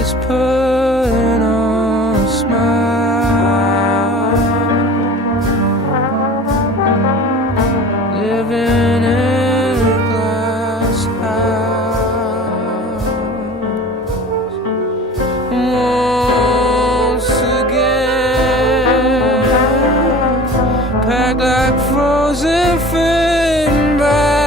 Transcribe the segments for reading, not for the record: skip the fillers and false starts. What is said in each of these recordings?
just putting on a smile, living in a glass house. Once again, packed like frozen food and battery.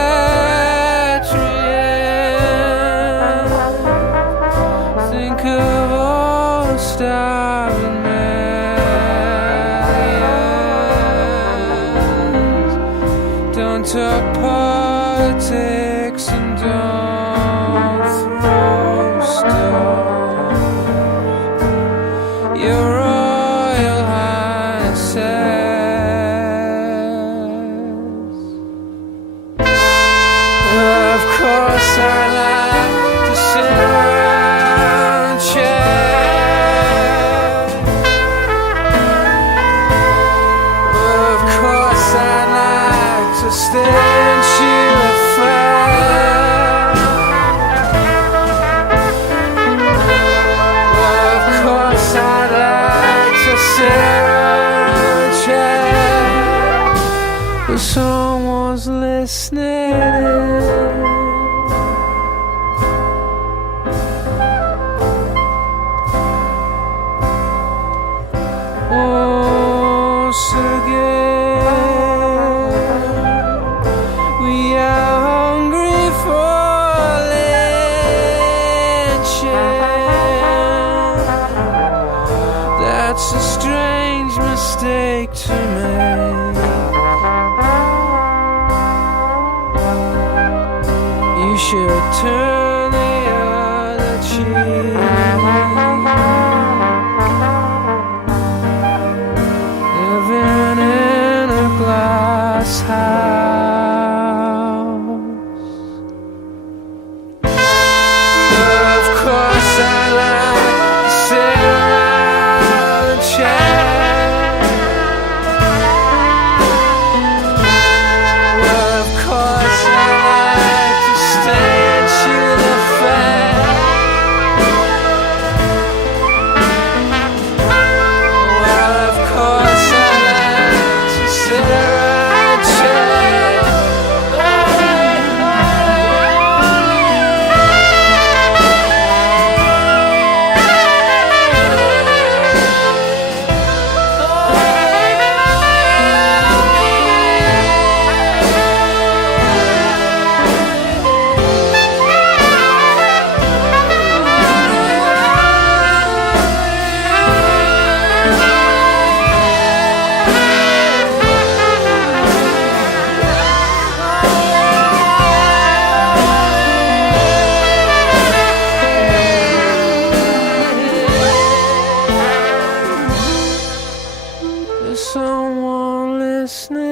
Think of all the starving millions. Don't talk politics and don't throw stones, Your Royal Highnesses. Of course I like to sit around and chat. Of course I like to stare and chew a fat. Of course I like to sit around and chat, but someone's listening. Once again, we are hungry for lynching. That's a strange mistake to make. You should turn the other cheek. Living in a glass house. Of course I like to sit around and chat. Of course I like to stay and chew the fat. Of course I like to sit around and chat. Is someone listening?